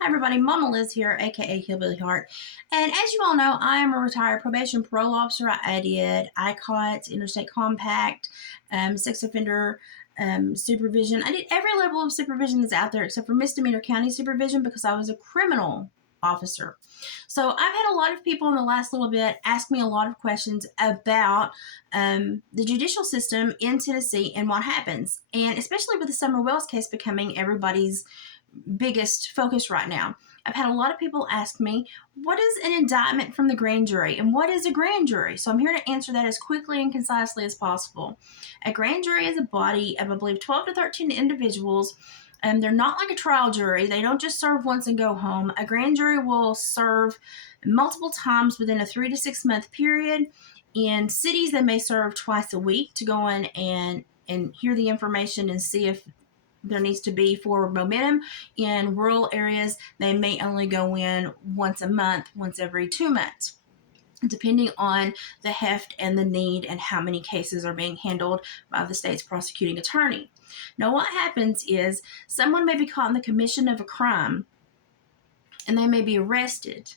Hi everybody, MommaLiz here, aka Hillbilly Heart. And as you all know, I am a retired probation parole officer. I did ICOTS, interstate compact, sex offender supervision. I did every level of supervision that's out there except for misdemeanor county supervision because I was a criminal officer. So I've had a lot of people in the last little bit ask me a lot of questions about the judicial system in Tennessee and what happens, and especially with the Summer Wells case becoming everybody's biggest focus right now. I've had a lot of people ask me, what is an indictment from the grand jury and what is a grand jury? So I'm here to answer that as quickly and concisely as possible. A grand jury is a body of, I believe, 12 to 13 individuals, and they're not like a trial jury. They don't just serve once and go home. A grand jury will serve multiple times within a 3 to 6 month period. In cities, they may serve twice a week to go in and hear the information and see if there needs to be forward momentum. In rural areas, they may only go in once a month, once every 2 months, depending on the heft and the need and how many cases are being handled by the state's prosecuting attorney. Now, what happens is someone may be caught in the commission of a crime and they may be arrested,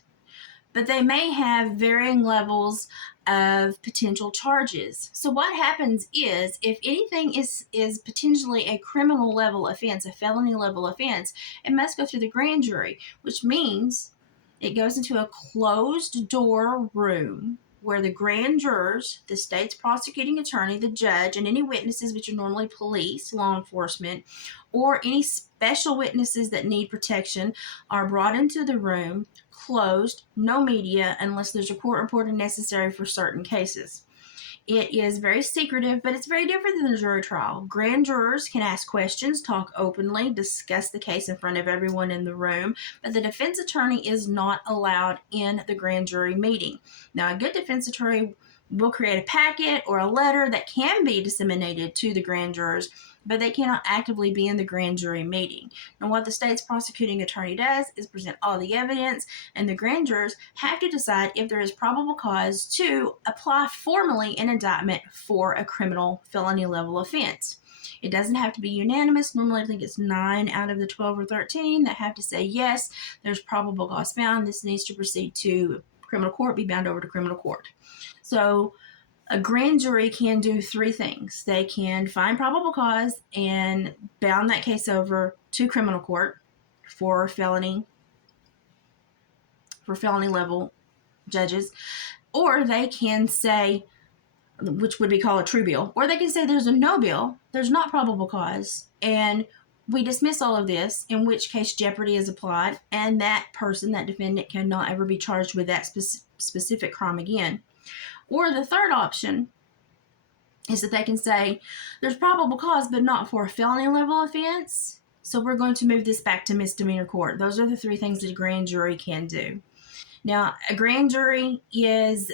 but they may have varying levels of potential charges. So what happens is, if anything is potentially a criminal level offense, a felony level offense, it must go through the grand jury, which means it goes into a closed door room where the grand jurors, the state's prosecuting attorney, the judge, and any witnesses, which are normally police, law enforcement, or any special witnesses that need protection, are brought into the room, closed, no media, unless there's a court reporter necessary for certain cases. It is very secretive, but it's very different than a jury trial. Grand jurors can ask questions, talk openly, discuss the case in front of everyone in the room, but the defense attorney is not allowed in the grand jury meeting. Now, a good defense attorney will create a packet or a letter that can be disseminated to the grand jurors, but they cannot actively be in the grand jury meeting. And what the state's prosecuting attorney does is present all the evidence, and the grand jurors have to decide if there is probable cause to apply formally an indictment for a criminal felony level offense. It doesn't have to be unanimous. Normally, I think it's 9 out of the 12 or 13 that have to say, yes, there's probable cause found. This needs to proceed to criminal court, be bound over to criminal court. So a grand jury can do 3 things. They can find probable cause and bound that case over to criminal court for felony level judges, or they can say, which would be called a true bill, or they can say there's a no bill, there's not probable cause, and we dismiss all of this, in which case jeopardy is applied, and that person, that defendant, cannot ever be charged with that specific crime again. Or the third option is that they can say there's probable cause, but not for a felony level offense, so we're going to move this back to misdemeanor court. Those are the 3 things that a grand jury can do. Now, a grand jury is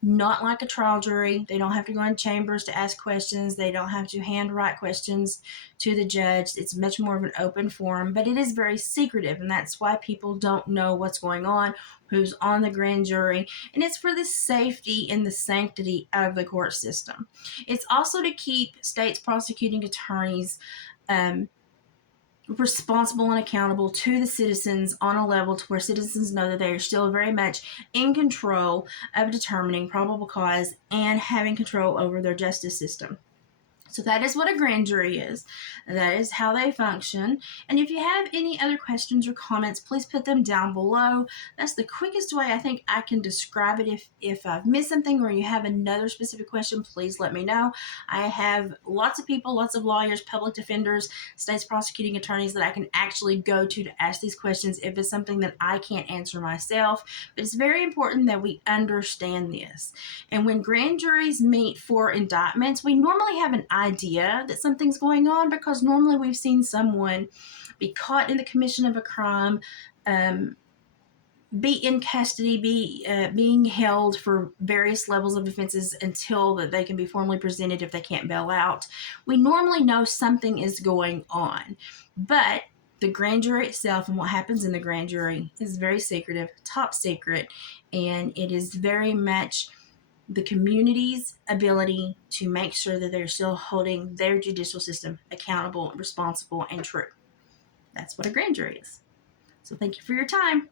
not like a trial jury. They don't have to go in chambers to ask questions. They don't have to handwrite questions to the judge. It's much more of an open forum, but it is very secretive, and that's why people don't know what's going on, who's on the grand jury, and it's for the safety and the sanctity of the court system. It's also to keep states prosecuting attorneys responsible and accountable to the citizens on a level to where citizens know that they are still very much in control of determining probable cause and having control over their justice system. So that is what a grand jury is. That is how they function. And if you have any other questions or comments, please put them down below. That's the quickest way I think I can describe it. If I've missed something or you have another specific question, please let me know. I have lots of people, lots of lawyers, public defenders, state's prosecuting attorneys that I can actually go to ask these questions if it's something that I can't answer myself. But it's very important that we understand this. And when grand juries meet for indictments, we normally have an idea that something's going on, because normally we've seen someone be caught in the commission of a crime, be in custody, being held for various levels of offenses until that they can be formally presented if they can't bail out. We normally know something is going on, but the grand jury itself and what happens in the grand jury is very secretive, top secret, and it is very much the community's ability to make sure that they're still holding their judicial system accountable, responsible, and true. That's what a grand jury is. So thank you for your time.